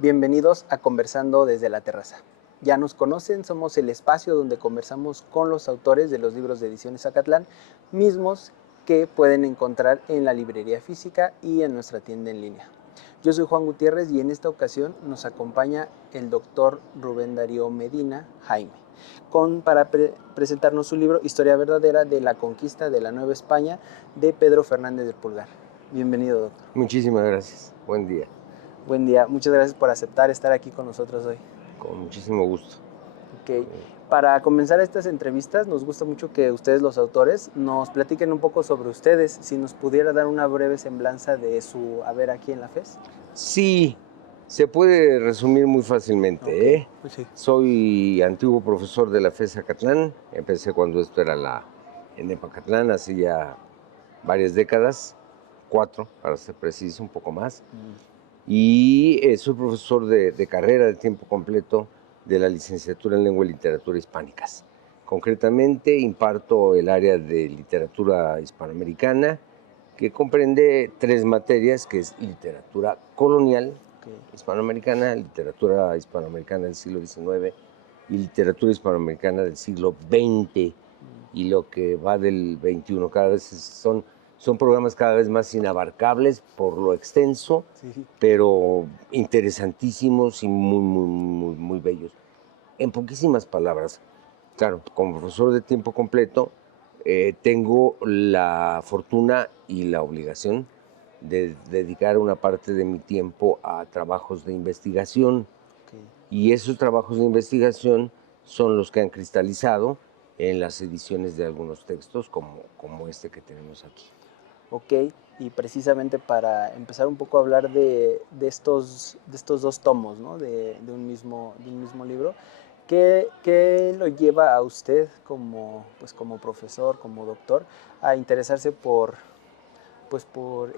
Bienvenidos a Conversando desde la Terraza. Ya nos conocen, somos el espacio donde conversamos con los autores de los libros de Ediciones Zacatlán, mismos que pueden encontrar en la librería física y en nuestra tienda en línea. Yo soy Juan Gutiérrez y en esta ocasión nos acompaña el doctor Rubén Darío Medina Jaime, para presentarnos su libro Historia verdadera de la conquista de la Nueva España de Pedro Fernández del Pulgar. Bienvenido, doctor. Muchísimas gracias. Buen día. Buen día. Muchas gracias por aceptar estar aquí con nosotros hoy. Con muchísimo gusto. Ok. Para comenzar estas entrevistas, nos gusta mucho que ustedes, los autores, nos platiquen un poco sobre ustedes. Si nos pudiera dar una breve semblanza de su haber aquí en la FES. Sí, se puede resumir muy fácilmente. Okay. Pues sí. Soy antiguo profesor de la FES Zacatlán. Empecé cuando esto era en Epacatlán, hace ya varias décadas, 4 para ser preciso, un poco más. Y soy profesor de carrera de tiempo completo de la licenciatura en Lengua y Literatura Hispánicas. Concretamente imparto el área de literatura hispanoamericana, que comprende 3 materias, que es literatura colonial hispanoamericana, literatura hispanoamericana del siglo XIX y literatura hispanoamericana del siglo XX y lo que va del XXI. Cada vez son programas cada vez más inabarcables por lo extenso, sí, pero interesantísimos y muy bellos. En poquísimas palabras, claro, como profesor de tiempo completo, tengo la fortuna y la obligación de dedicar una parte de mi tiempo a trabajos de investigación. Okay. Y esos trabajos de investigación son los que han cristalizado en las ediciones de algunos textos, como este que tenemos aquí. Ok, y precisamente para empezar un poco a hablar de estos 2 tomos, ¿no? de un mismo libro, ¿qué lo lleva a usted como profesor, como doctor, a interesarse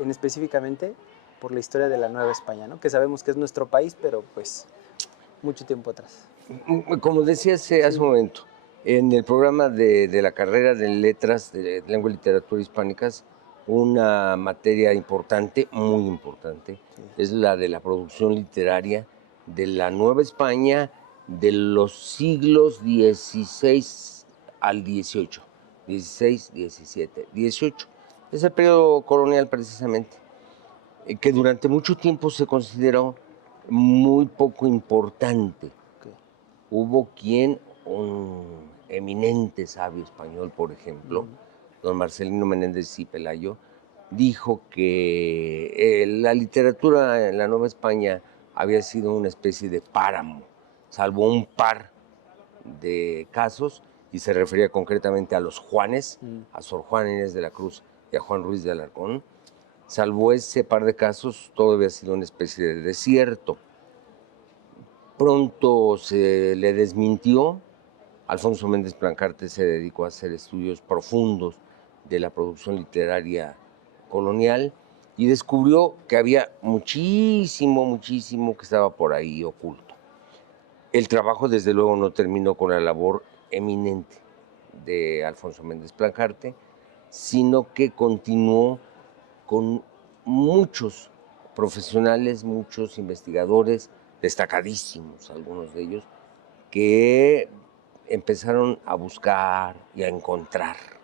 específicamente por la historia de la Nueva España, ¿no? Que sabemos que es nuestro país, pero pues mucho tiempo atrás? Como decía hace un momento, en el programa de la carrera de Letras de Lengua y Literatura Hispánicas, una materia importante, muy importante, sí, es la de la producción literaria de la Nueva España de los siglos XVI al XVIII, XVI, XVII, XVIII. Es el periodo colonial precisamente, que durante mucho tiempo se consideró muy poco importante. Okay. Hubo un eminente sabio español, por ejemplo, don Marcelino Menéndez y Pelayo, dijo que la literatura en la Nueva España había sido una especie de páramo, salvo un par de casos, y se refería concretamente a los Juanes, a Sor Juana Inés de la Cruz y a Juan Ruiz de Alarcón. Salvo ese par de casos, todo había sido una especie de desierto. Pronto se le desmintió. Alfonso Méndez Plancarte se dedicó a hacer estudios profundos de la producción literaria colonial y descubrió que había muchísimo que estaba por ahí oculto. El trabajo, desde luego, no terminó con la labor eminente de Alfonso Méndez Plancarte, sino que continuó con muchos profesionales, muchos investigadores, destacadísimos algunos de ellos, que empezaron a buscar y a encontrar,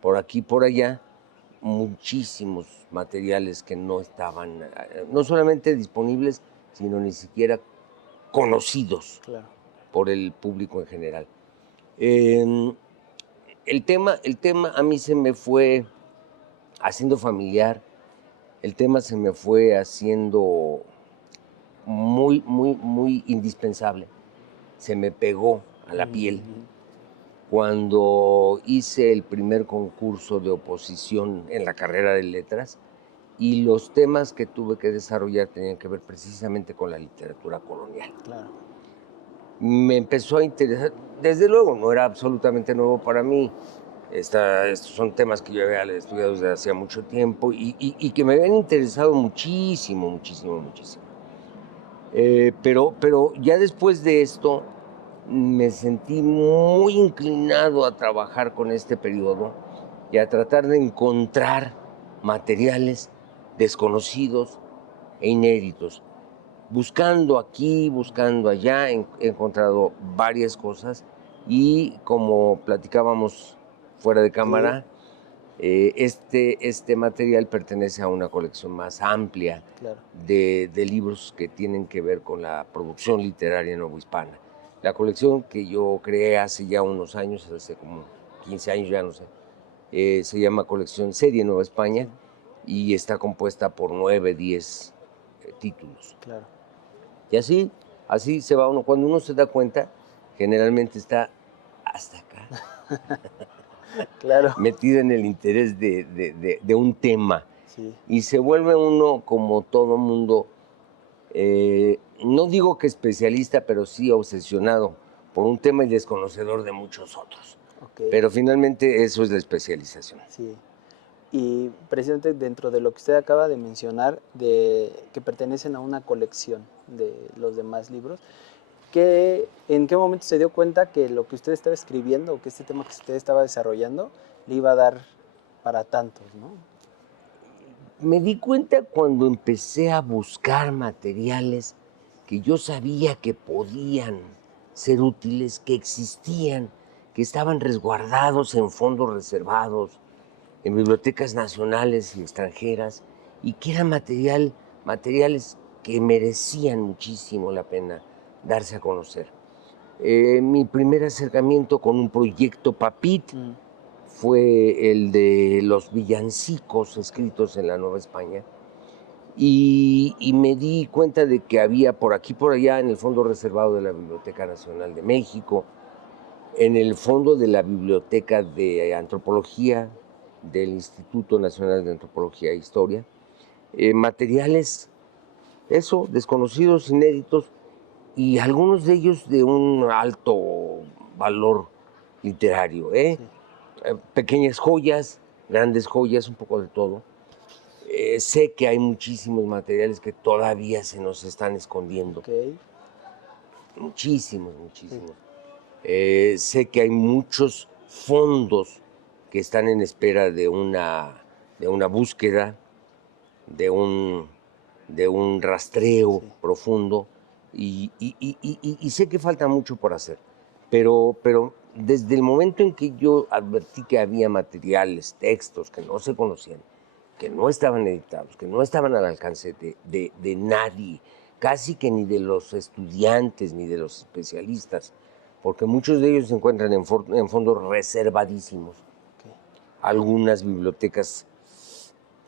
por aquí y por allá muchísimos materiales que no estaban, no solamente disponibles, sino ni siquiera conocidos, claro, por el público en general. El tema a mí se me fue haciendo familiar, el tema se me fue haciendo muy indispensable, se me pegó a la piel. Cuando hice el primer concurso de oposición en la carrera de letras, y los temas que tuve que desarrollar tenían que ver precisamente con la literatura colonial. Claro. Me empezó a interesar, desde luego no era absolutamente nuevo para mí. Estos son temas que yo había estudiado desde hacía mucho tiempo y que me habían interesado muchísimo. Pero ya después de esto me sentí muy inclinado a trabajar con este periodo y a tratar de encontrar materiales desconocidos e inéditos. Buscando aquí, buscando allá, he encontrado varias cosas y como platicábamos fuera de cámara, este material pertenece a una colección más amplia Claro. de libros que tienen que ver con la producción literaria novohispana. La colección que yo creé hace ya unos años, hace como 15 años, ya no sé, se llama Colección Serie Nueva España y está compuesta por 9, 10 títulos. Claro. Y así se va uno. Cuando uno se da cuenta, generalmente está hasta acá. Claro. Metido en el interés de un tema. Sí. Y se vuelve uno, como todo mundo, no digo que especialista, pero sí obsesionado por un tema y desconocedor de muchos otros. Okay. Pero finalmente eso es la especialización. Sí. Y precisamente dentro de lo que usted acaba de mencionar, de que pertenecen a una colección de los demás libros, ¿en qué momento se dio cuenta que lo que usted estaba escribiendo, o que este tema que usted estaba desarrollando, le iba a dar para tantos, ¿no? Me di cuenta cuando empecé a buscar materiales que yo sabía que podían ser útiles, que existían, que estaban resguardados en fondos reservados, en bibliotecas nacionales y extranjeras, y que eran materiales que merecían muchísimo la pena darse a conocer. Mi primer acercamiento con un proyecto PAPIT fue el de los villancicos escritos en la Nueva España, y me di cuenta de que había por aquí, por allá, en el fondo reservado de la Biblioteca Nacional de México, en el fondo de la Biblioteca de Antropología del Instituto Nacional de Antropología e Historia, materiales, desconocidos, inéditos, y algunos de ellos de un alto valor literario, Sí. Pequeñas joyas, grandes joyas, un poco de todo. Sé que hay muchísimos materiales que todavía se nos están escondiendo. Okay. Muchísimos. Sé que hay muchos fondos que están en espera de una búsqueda, de un rastreo profundo, y sé que falta mucho por hacer. Pero desde el momento en que yo advertí que había materiales, textos que no se conocían, que no estaban editados, que no estaban al alcance de nadie, casi que ni de los estudiantes ni de los especialistas, porque muchos de ellos se encuentran en fondos reservadísimos. Okay. Algunas bibliotecas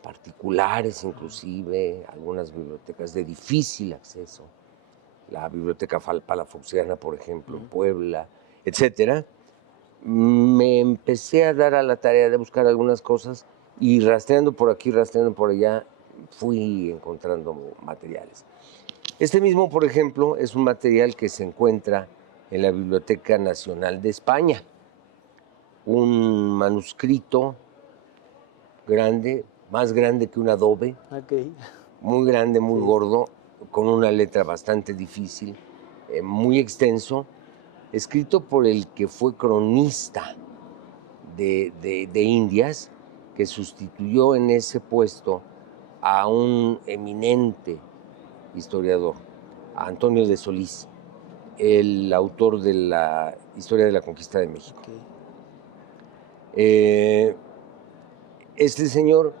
particulares inclusive, algunas bibliotecas de difícil acceso, la Biblioteca Palafoxiana, por ejemplo, en Puebla, etcétera. Me empecé a dar a la tarea de buscar algunas cosas y rastreando por aquí, rastreando por allá, fui encontrando materiales. Este mismo, por ejemplo, es un material que se encuentra en la Biblioteca Nacional de España. Un manuscrito grande, más grande que un adobe, Okay. muy grande, muy gordo, con una letra bastante difícil, muy extenso, escrito por el que fue cronista de Indias, que sustituyó en ese puesto a un eminente historiador, a Antonio de Solís, el autor de la Historia de la Conquista de México. Okay. Este señor,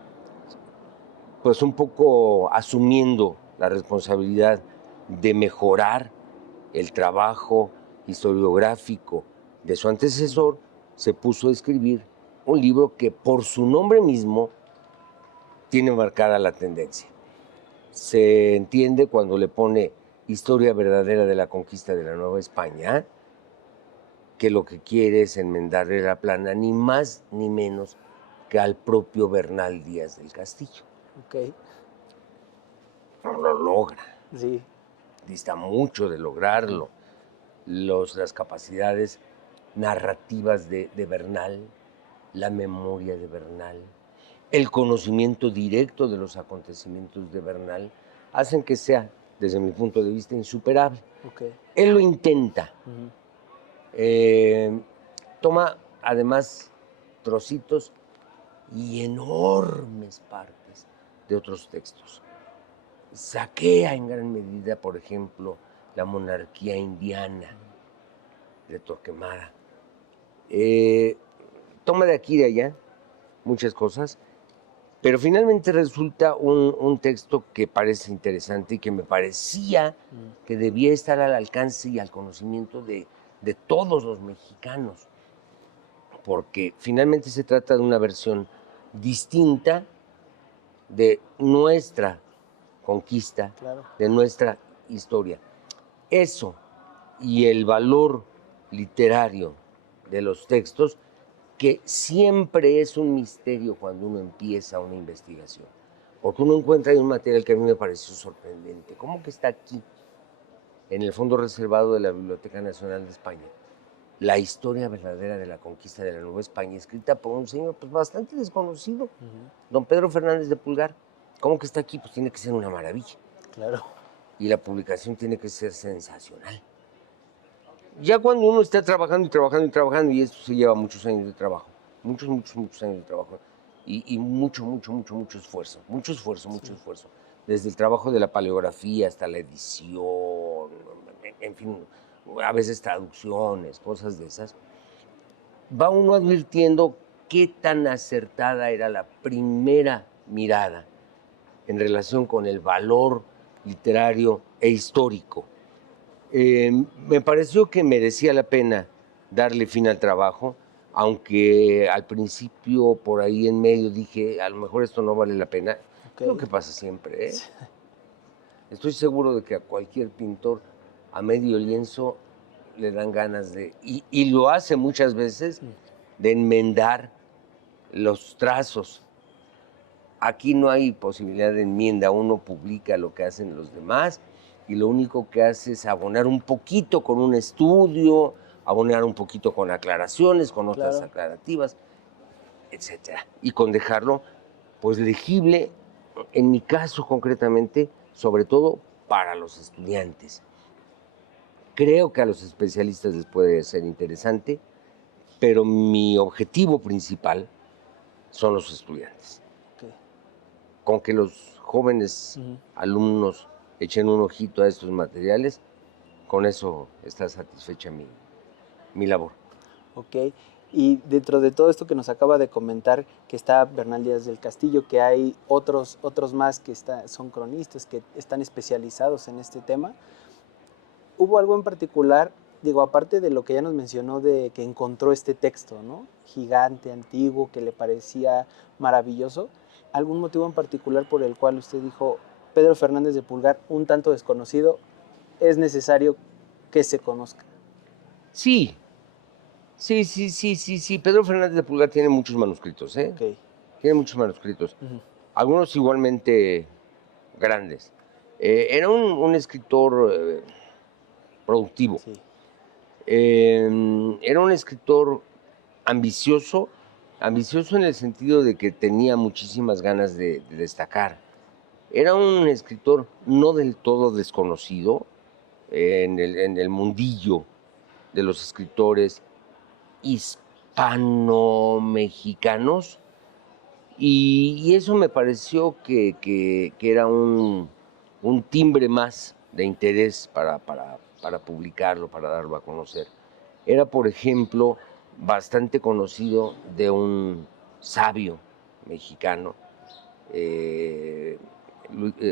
pues un poco asumiendo la responsabilidad de mejorar el trabajo historiográfico de su antecesor, se puso a escribir un libro que por su nombre mismo tiene marcada la tendencia. Se entiende cuando le pone Historia verdadera de la conquista de la Nueva España, que lo que quiere es enmendarle la plana, ni más ni menos que al propio Bernal Díaz del Castillo. Okay. No lo logra. Sí. Dista mucho de lograrlo. Las capacidades narrativas de Bernal, la memoria de Bernal, el conocimiento directo de los acontecimientos de Bernal, hacen que sea, desde mi punto de vista, insuperable. Okay. Él lo intenta. Toma, además, trocitos y enormes partes de otros textos. saquea en gran medida, por ejemplo, la monarquía indiana de Torquemada. Toma de aquí y de allá muchas cosas, pero finalmente resulta un texto que parece interesante y que me parecía que debía estar al alcance y al conocimiento de todos los mexicanos, porque finalmente se trata de una versión distinta de nuestra conquista, Claro. de nuestra historia. Eso y el valor literario de los textos, que siempre es un misterio cuando uno empieza una investigación, porque uno encuentra ahí un material que a mí me pareció sorprendente. ¿Cómo que está aquí, en el fondo reservado de la Biblioteca Nacional de España, la historia verdadera de la conquista de la Nueva España, escrita por un señor pues, bastante desconocido, don Pedro Fernández de Pulgar? ¿Cómo que está aquí? Pues tiene que ser una maravilla. Claro. Y la publicación tiene que ser sensacional. Ya cuando uno está trabajando y trabajando y trabajando, y esto se lleva muchos años de trabajo, muchos años de trabajo, y mucho esfuerzo, mucho esfuerzo, desde el trabajo de la paleografía hasta la edición, en fin, a veces traducciones, cosas de esas, va uno advirtiendo qué tan acertada era la primera mirada en relación con el valor literario e histórico. Me pareció que merecía la pena darle fin al trabajo, aunque al principio por ahí en medio dije, a lo mejor esto no vale la pena. Okay. Lo que pasa siempre, ¿eh? Estoy seguro de que a cualquier pintor a medio lienzo le dan ganas de, y lo hace muchas veces, de enmendar los trazos. Aquí no hay posibilidad de enmienda, uno publica lo que hacen los demás y lo único que hace es abonar un poquito con un estudio, abonar un poquito con aclaraciones, con otras aclarativas, etcétera. Y con dejarlo, pues, legible, en mi caso concretamente, sobre todo para los estudiantes. Creo que a los especialistas les puede ser interesante, pero mi objetivo principal son los estudiantes. Okay. Con que los jóvenes alumnos echen un ojito a estos materiales, con eso está satisfecha mi labor. Ok, y dentro de todo esto que nos acaba de comentar, que está Bernal Díaz del Castillo, que hay otros más que son cronistas, que están especializados en este tema, ¿hubo algo en particular, digo, aparte de lo que ya nos mencionó, de que encontró este texto, ¿no? Gigante, antiguo, que le parecía maravilloso, algún motivo en particular por el cual usted dijo, Pedro Fernández de Pulgar, un tanto desconocido, es necesario que se conozca? Sí. Pedro Fernández de Pulgar tiene muchos manuscritos, ¿eh? Okay. Tiene muchos manuscritos. Algunos igualmente grandes. Era un escritor productivo. Sí. Era un escritor ambicioso en el sentido de que tenía muchísimas ganas de destacar. Era un escritor no del todo desconocido en el mundillo de los escritores hispano-mexicanos, y eso me pareció que era un timbre más de interés para publicarlo, para darlo a conocer. Era, por ejemplo, bastante conocido de un sabio mexicano,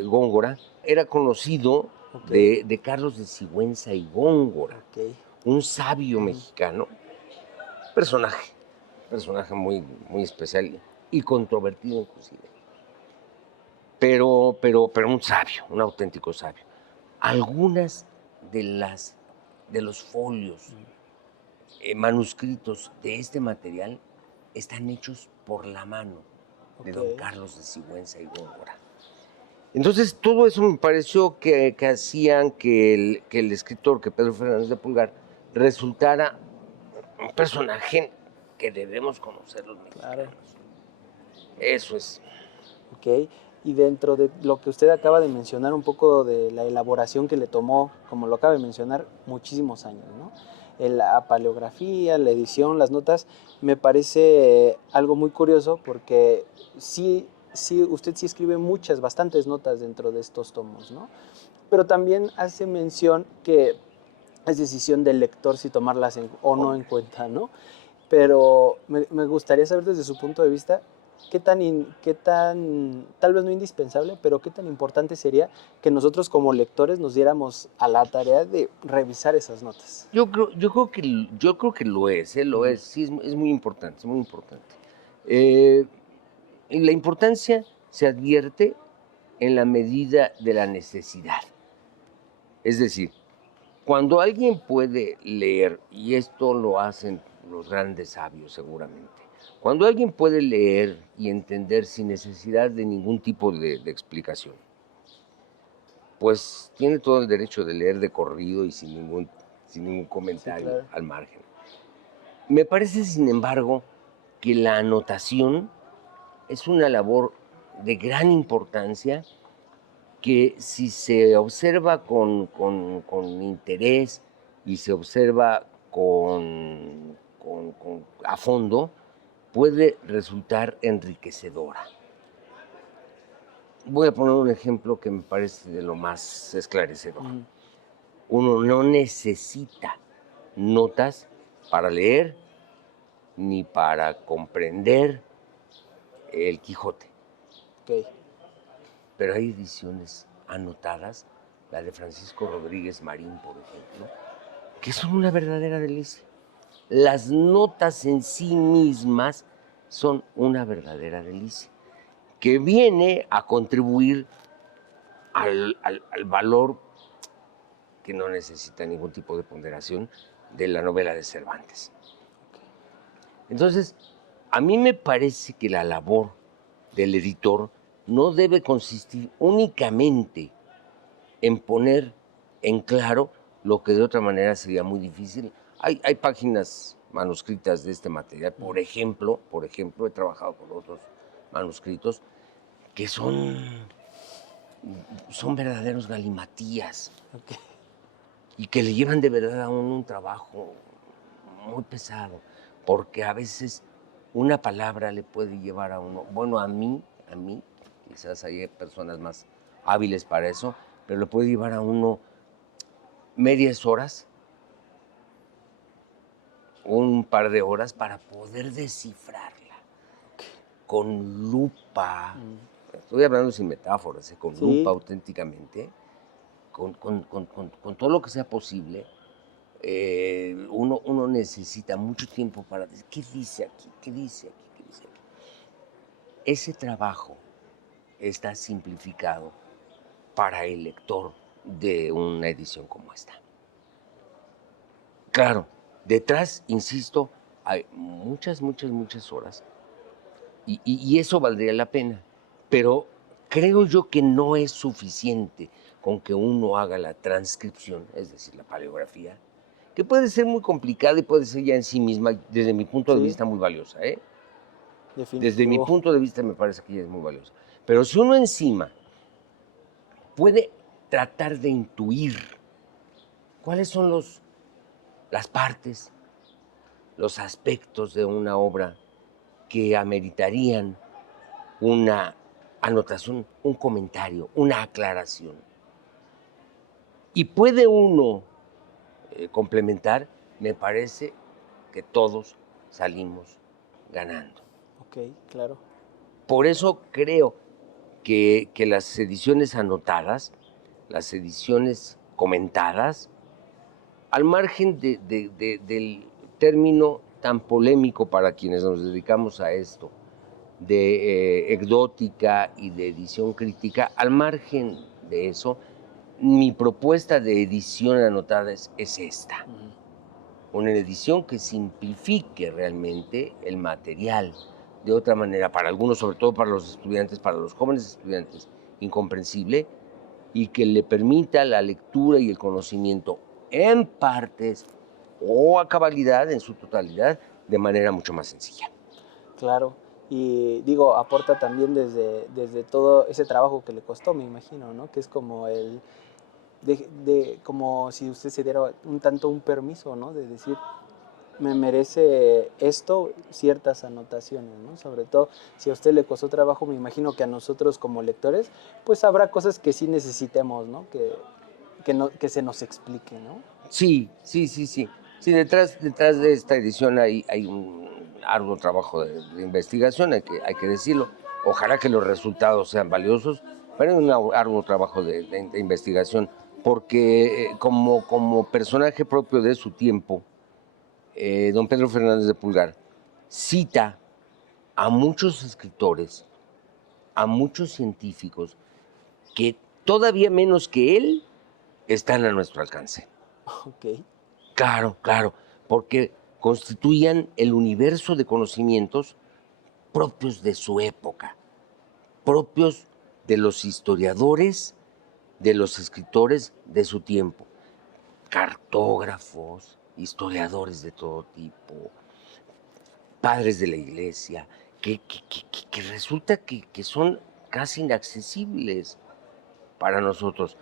Góngora. Era conocido de Carlos de Sigüenza y Góngora, un sabio mexicano, personaje muy especial y controvertido inclusive, pero un sabio, un auténtico sabio. Algunas de los folios, manuscritos de este material están hechos por la mano de don Carlos de Sigüenza y Góngora. Entonces, todo eso me pareció que hacían que el escritor, que Pedro Fernández de Pulgar, resultara un personaje que debemos conocer los mexicanos. Claro. Eso es. Ok, y dentro de lo que usted acaba de mencionar, un poco de la elaboración que le tomó, como lo acaba de mencionar, muchísimos años, ¿no? La paleografía, la edición, las notas, me parece algo muy curioso porque sí sí, usted sí escribe bastantes notas dentro de estos tomos, ¿no? Pero también hace mención que es decisión del lector si tomarlas o no en cuenta, ¿no? Pero me gustaría saber desde su punto de vista tal vez no indispensable, pero qué tan importante sería que nosotros como lectores nos diéramos a la tarea de revisar esas notas. Yo creo que lo es, lo Ujú. es, sí, es muy importante, es muy importante. Eh, y la importancia se advierte en la medida de la necesidad. Es decir, cuando alguien puede leer, y esto lo hacen los grandes sabios seguramente, cuando alguien puede leer y entender sin necesidad de ningún tipo de explicación, pues tiene todo el derecho de leer de corrido y sin ningún Sí, comentario claro. al margen. Me parece, sin embargo, que la anotación es una labor de gran importancia que si se observa con interés y se observa a fondo, puede resultar enriquecedora. Voy a poner un ejemplo que me parece de lo más esclarecedor. Ujú. Uno no necesita notas para leer ni para comprender el Quijote, Ok. pero hay ediciones anotadas, la de Francisco Rodríguez Marín, por ejemplo, que son una verdadera delicia. Las notas en sí mismas son una verdadera delicia, que viene a contribuir al valor que no necesita ningún tipo de ponderación de la novela de Cervantes. Entonces, a mí me parece que la labor del editor no debe consistir únicamente en poner en claro lo que de otra manera sería muy difícil. Hay páginas manuscritas de este material, por ejemplo, he trabajado con otros manuscritos que son verdaderos galimatías Ok. y que le llevan de verdad a uno un trabajo muy pesado, porque a veces una palabra le puede llevar a uno, bueno, a mí, quizás hay personas más hábiles para eso, pero le puede llevar a uno medias horas, un par de horas para poder descifrarla con lupa. Estoy hablando sin metáforas, con lupa Sí, auténticamente, con todo lo que sea posible. Uno necesita mucho tiempo para decir, ¿qué dice aquí? ¿Qué dice aquí? ¿Qué dice aquí? Ese trabajo está simplificado para el lector de una edición como esta. Claro, detrás, insisto, hay muchas horas y eso valdría la pena, pero creo yo que no es suficiente con que uno haga la transcripción, es decir, la paleografía, que puede ser muy complicada y puede ser ya en sí misma, desde mi punto de sí, vista, muy valiosa. Desde mi definitivo. punto de vista me parece que ya es muy valiosa. Pero si uno encima puede tratar de intuir cuáles son las partes, los aspectos de una obra que ameritarían una anotación, un comentario, una aclaración. Y puede uno complementar, me parece que todos salimos ganando. Ok, claro. Por eso creo que las ediciones anotadas, las ediciones comentadas, al margen del término tan polémico para quienes nos dedicamos a esto, de ecdótica y de edición crítica, al margen de eso, mi propuesta de edición anotada es esta. Una edición que simplifique realmente el material de otra manera, para algunos, sobre todo para los estudiantes, para los jóvenes estudiantes, incomprensible, y que le permita la lectura y el conocimiento en partes o a cabalidad, en su totalidad, de manera mucho más sencilla. Claro. Y digo, aporta también desde todo ese trabajo que le costó, me imagino, ¿no? Que es como como si usted se diera un tanto un permiso, ¿no? De decir, me merece esto ciertas anotaciones, ¿no? Sobre todo si a usted le costó trabajo, me imagino que a nosotros como lectores, pues habrá cosas que sí necesitemos, ¿no? Que se nos explique, ¿no? Sí, sí, sí, sí. Sí, detrás de esta edición hay un arduo trabajo de investigación, hay que decirlo. Ojalá que los resultados sean valiosos, pero hay un arduo trabajo de investigación, porque como personaje propio de su tiempo, don Pedro Fernández de Pulgar cita a muchos escritores, a muchos científicos, que todavía menos que él están a nuestro alcance. Ok. Claro, claro, porque constituían el universo de conocimientos propios de su época, propios de los historiadores, de los escritores de su tiempo, cartógrafos, historiadores de todo tipo, padres de la iglesia, que resulta que son casi inaccesibles para nosotros.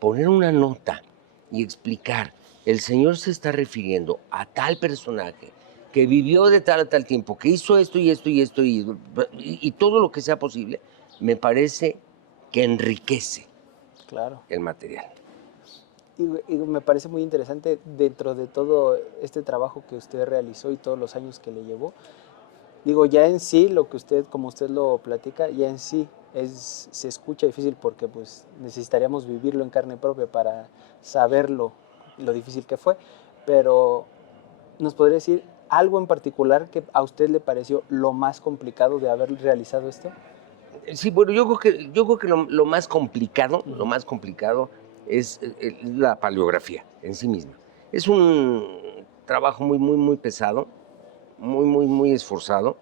Poner una nota y explicar, el Señor se está refiriendo a tal personaje que vivió de tal a tal tiempo, que hizo esto y esto y esto y todo lo que sea posible, me parece que enriquece Claro. el material. Y me parece muy interesante dentro de todo este trabajo que usted realizó y todos los años que le llevó. Digo, ya en sí, lo que usted, como usted lo platica, ya en sí se escucha difícil porque pues necesitaríamos vivirlo en carne propia para saberlo, lo difícil que fue. Pero, ¿nos podría decir algo en particular que a usted le pareció lo más complicado de haber realizado esto? Sí, bueno, yo creo que lo más complicado es la paleografía en sí misma. Es un trabajo muy pesado, muy esforzado,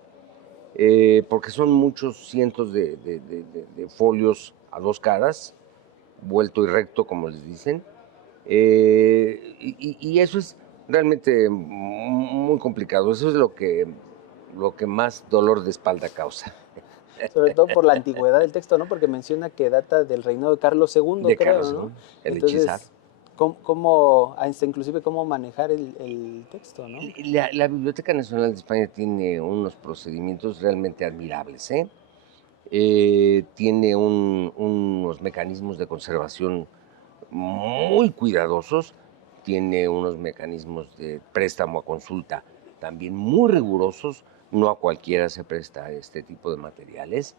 porque son muchos cientos de folios a dos caras, vuelto y recto, como les dicen, y eso es realmente muy complicado. Eso es lo que más dolor de espalda causa. Sobre todo por la antigüedad del texto, ¿no? Porque menciona que data del reinado de Carlos II, De creo, Carlos ¿no? II, el hechizar. Entonces, hasta inclusive cómo manejar el texto, ¿no? La Biblioteca Nacional de España tiene unos procedimientos realmente admirables, ¿eh? Tiene unos mecanismos de conservación muy cuidadosos, tiene unos mecanismos de préstamo a consulta también muy rigurosos, no a cualquiera se presta este tipo de materiales.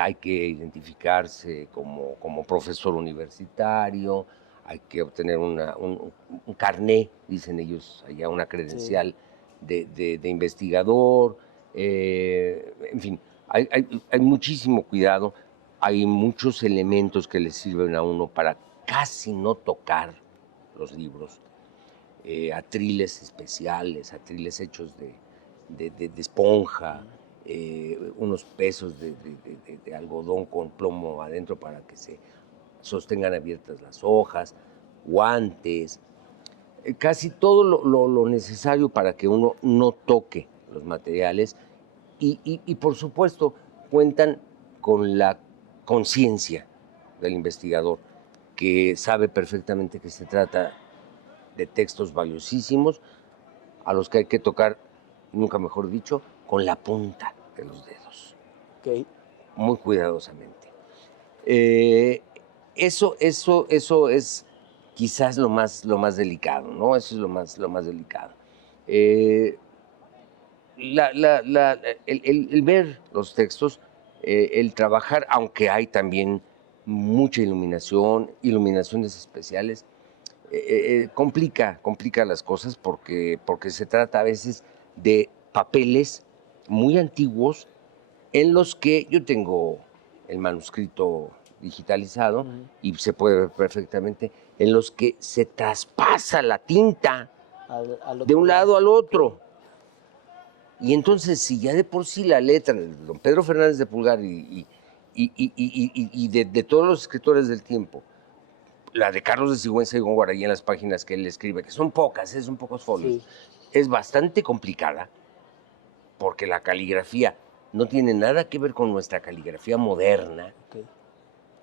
Hay que identificarse como profesor universitario, hay que obtener un carné, dicen ellos allá, una Sí. credencial de investigador, en fin, hay muchísimo cuidado, hay muchos elementos que le sirven a uno para casi no tocar los libros, atriles especiales, atriles hechos de esponja, unos pesos de algodón con plomo adentro para que se sostengan abiertas las hojas, guantes, casi todo lo necesario para que uno no toque los materiales y por supuesto cuentan con la conciencia del investigador que sabe perfectamente que se trata de textos valiosísimos a los que hay que tocar, nunca mejor dicho, con la punta de los dedos, Ok. muy cuidadosamente. Eh, eso es quizás lo más delicado, ¿no? Eso es lo más delicado. Eh, el ver los textos, el trabajar, aunque hay también mucha iluminación, iluminaciones especiales, complica las cosas porque se trata a veces de papeles muy antiguos en los que yo tengo el manuscrito digitalizado y se puede ver perfectamente, en los que se traspasa la tinta Al de otro un lado. lado al Ok. otro. Y entonces, si ya de por sí la letra de don Pedro Fernández de Pulgar y de todos los escritores del tiempo, la de Carlos de Sigüenza y Góngora y en las páginas que él escribe, que son pocas, son pocos folios, Sí. es bastante complicada porque la caligrafía no tiene nada que ver con nuestra caligrafía moderna Ok.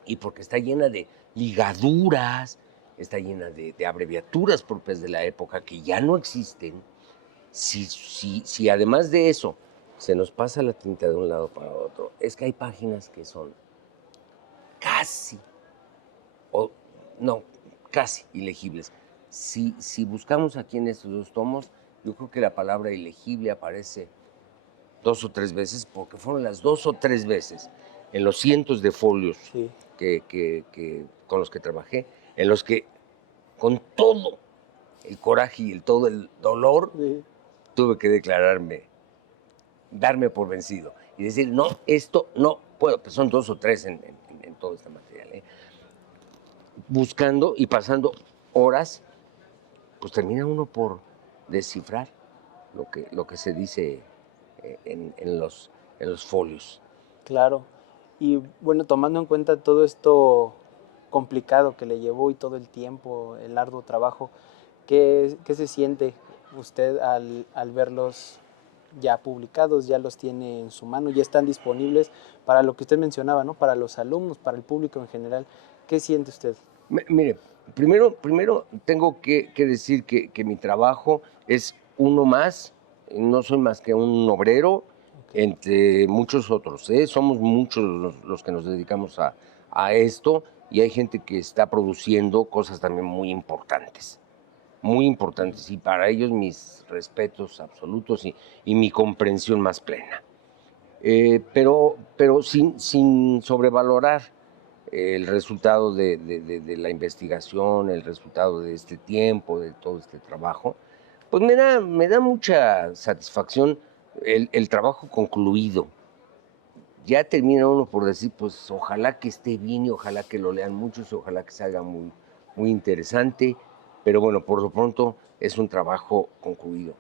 y porque está llena de ligaduras, está llena de abreviaturas propias de la época que ya no existen. Si además de eso se nos pasa la tinta de un lado para otro, es que hay páginas que son casi, o no, casi ilegibles. Si buscamos aquí en estos dos tomos, yo creo que la palabra ilegible aparece 2 o 3 veces, porque fueron las 2 o 3 veces en los cientos de folios Sí. con los que trabajé, en los que con todo el coraje y todo el dolor Sí. tuve que darme por vencido y decir, no, esto no puedo. Pues son 2 o 3 en todo este material. Buscando y pasando horas, pues termina uno por descifrar lo que se dice en los folios. Claro. Y bueno, tomando en cuenta todo esto complicado que le llevó y todo el tiempo, el arduo trabajo, ¿qué se siente usted al verlos ya publicados, ya los tiene en su mano, ya están disponibles para lo que usted mencionaba, ¿no? Para los alumnos, para el público en general? ¿Qué siente usted? Mire, primero tengo que decir que mi trabajo es uno más, no soy más que un obrero entre muchos otros. Somos muchos los que nos dedicamos a esto y hay gente que está produciendo cosas también muy importantes y para ellos mis respetos absolutos y mi comprensión más plena. Pero sin sobrevalorar el resultado de la investigación, el resultado de este tiempo, de todo este trabajo, pues me da mucha satisfacción el trabajo concluido. Ya termina uno por decir, pues ojalá que esté bien y ojalá que lo lean muchos y ojalá que salga muy interesante, pero bueno, por lo pronto es un trabajo concluido.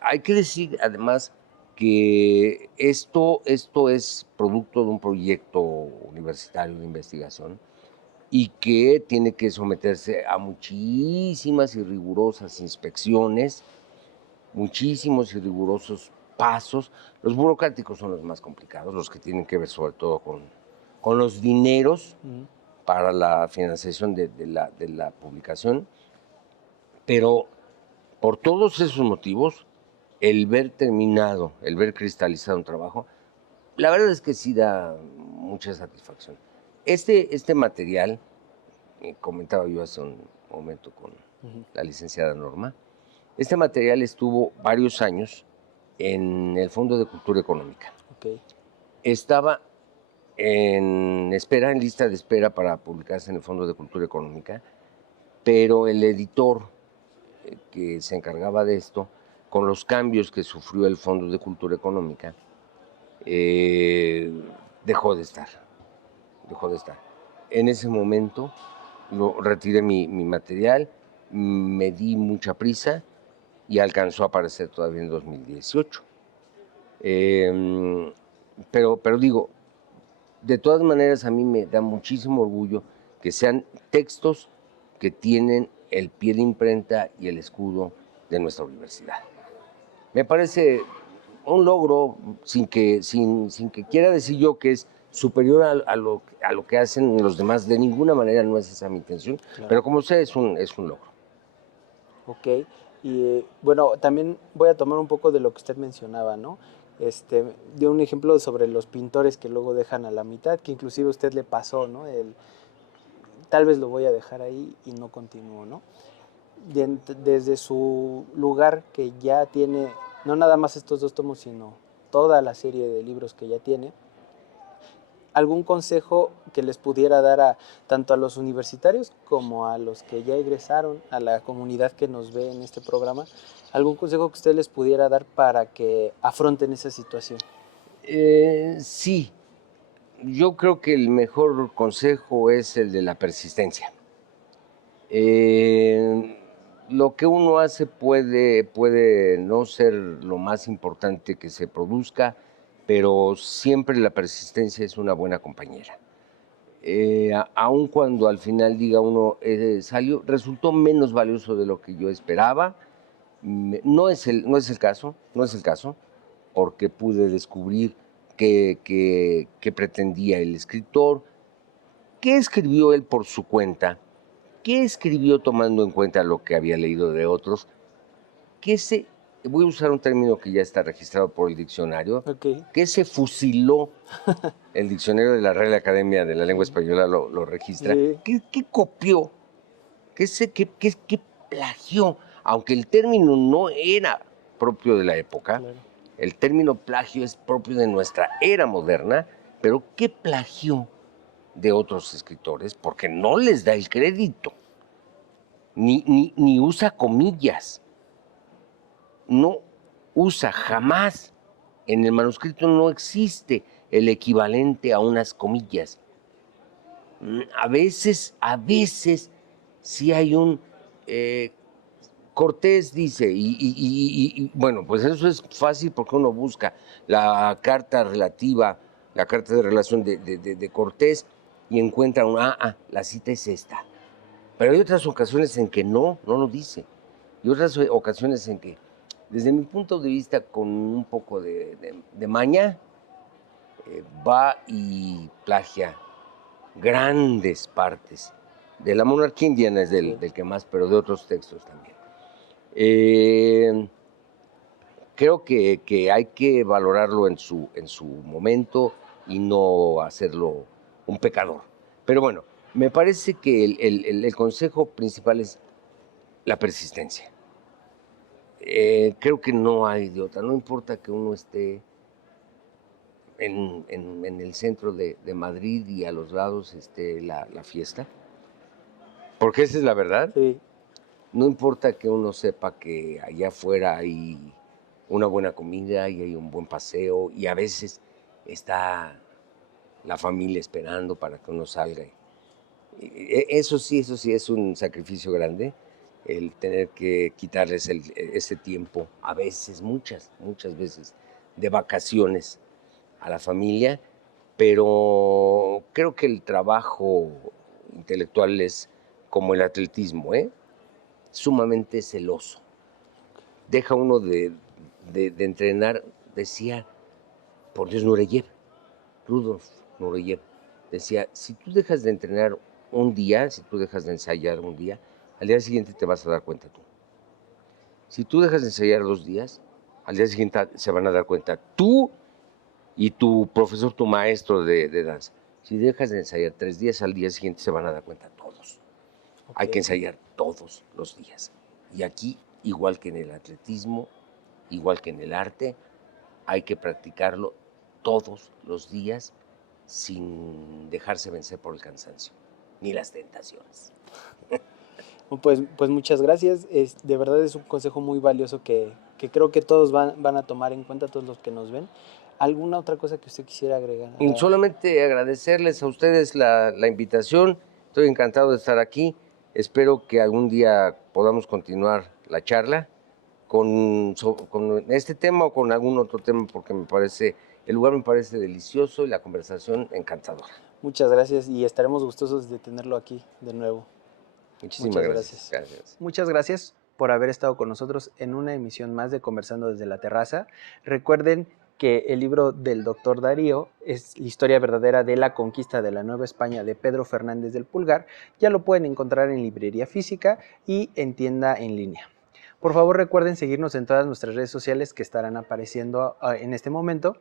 Hay que decir además que esto es producto de un proyecto universitario de investigación y que tiene que someterse a muchísimas y rigurosas inspecciones, muchísimos y rigurosos pasos. Los burocráticos son los más complicados, los que tienen que ver sobre todo con los dineros para la financiación de la publicación, pero por todos esos motivos, el ver terminado, el ver cristalizado un trabajo, la verdad es que sí da mucha satisfacción. Este material, comentaba yo hace un momento con la licenciada Norma, este material estuvo varios años en el Fondo de Cultura Económica. Okay. Estaba en lista de espera para publicarse en el Fondo de Cultura Económica, pero el editor que se encargaba de esto, con los cambios que sufrió el Fondo de Cultura Económica, dejó de estar. En ese momento retiré mi material, me di mucha prisa y alcanzó a aparecer todavía en 2018. Pero digo, de todas maneras a mí me da muchísimo orgullo que sean textos que tienen el pie de imprenta y el escudo de nuestra universidad. Me parece un logro sin que quiera decir yo que es superior a lo que hacen los demás. De ninguna manera no es esa mi intención, claro. Pero como sé, es un logro. Ok, y bueno, también voy a tomar un poco de lo que usted mencionaba, ¿no? Dio un ejemplo sobre los pintores que luego dejan a la mitad, que inclusive a usted le pasó, ¿no? Tal vez lo voy a dejar ahí y no continúo, ¿no? Desde su lugar que ya tiene, no nada más estos 2 tomos, sino toda la serie de libros que ya tiene, ¿algún consejo que les pudiera dar tanto a los universitarios como a los que ya egresaron, a la comunidad que nos ve en este programa? ¿Algún consejo que usted les pudiera dar para que afronten esa situación? Sí, yo creo que el mejor consejo es el de la persistencia. Lo que uno hace puede no ser lo más importante que se produzca, pero siempre la persistencia es una buena compañera. Aun cuando al final diga uno, resultó menos valioso de lo que yo esperaba, no es el caso, porque pude descubrir qué pretendía el escritor, qué escribió él por su cuenta, ¿Qué escribió tomando en cuenta lo que había leído de otros? Voy a usar un término que ya está registrado por el diccionario, Ok. que se fusiló, el diccionario de la Real Academia de la Lengua Española lo registra, Sí. ¿qué copió? ¿Qué plagió? Aunque el término no era propio de la época, Claro. el término plagio es propio de nuestra era moderna, pero ¿qué plagió de otros escritores? Porque no les da el crédito, ni usa comillas, no usa jamás. En el manuscrito no existe el equivalente a unas comillas. A veces sí hay un... Cortés dice, y bueno, pues eso es fácil porque uno busca la carta relativa, la carta de relación de Cortés y encuentra la cita es esta. Pero hay otras ocasiones en que no lo dice. Y otras ocasiones en que, desde mi punto de vista, con un poco de maña, va y plagia grandes partes. De la monarquía indiana es del que más, pero de otros textos también. Creo que hay que valorarlo en su momento y no hacerlo un pecador. Pero bueno, me parece que el consejo principal es la persistencia. Creo que no hay de otra. No importa que uno esté en el centro de Madrid y a los lados esté la fiesta, porque esa es la verdad. Sí. No importa que uno sepa que allá afuera hay una buena comida y hay un buen paseo y a veces está la familia esperando para que uno salga. Eso sí es un sacrificio grande, el tener que quitarles ese tiempo, a veces, muchas veces, de vacaciones a la familia, pero creo que el trabajo intelectual es como el atletismo, sumamente celoso. Deja uno de entrenar, decía, por Dios, Rudolf Nureyev, decía, si tú dejas de entrenar un día, si tú dejas de ensayar un día, al día siguiente te vas a dar cuenta tú. Si tú dejas de ensayar 2 días, al día siguiente se van a dar cuenta tú y tu profesor, tu maestro de danza. Si dejas de ensayar 3 días, al día siguiente se van a dar cuenta todos. Okay. Hay que ensayar todos los días. Y aquí, igual que en el atletismo, igual que en el arte, hay que practicarlo todos los días sin dejarse vencer por el cansancio, ni las tentaciones. Pues muchas gracias. De verdad es un consejo muy valioso que creo que todos van a tomar en cuenta, todos los que nos ven. ¿Alguna otra cosa que usted quisiera agregar? Solamente agradecerles a ustedes la invitación. Estoy encantado de estar aquí. Espero que algún día podamos continuar la charla con este tema o con algún otro tema, porque el lugar me parece delicioso y la conversación encantadora. Muchas gracias y estaremos gustosos de tenerlo aquí de nuevo. Muchísimas gracias. Muchas gracias por haber estado con nosotros en una emisión más de Conversando desde la Terraza. Recuerden que el libro del doctor Darío es la historia verdadera de la conquista de la Nueva España de Pedro Fernández del Pulgar. Ya lo pueden encontrar en librería física y en tienda en línea. Por favor, recuerden seguirnos en todas nuestras redes sociales que estarán apareciendo en este momento.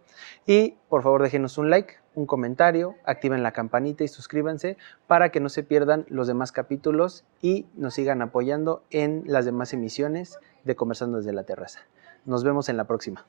Y por favor, déjenos un like, un comentario, activen la campanita y suscríbanse para que no se pierdan los demás capítulos y nos sigan apoyando en las demás emisiones de Conversando desde la Terraza. Nos vemos en la próxima.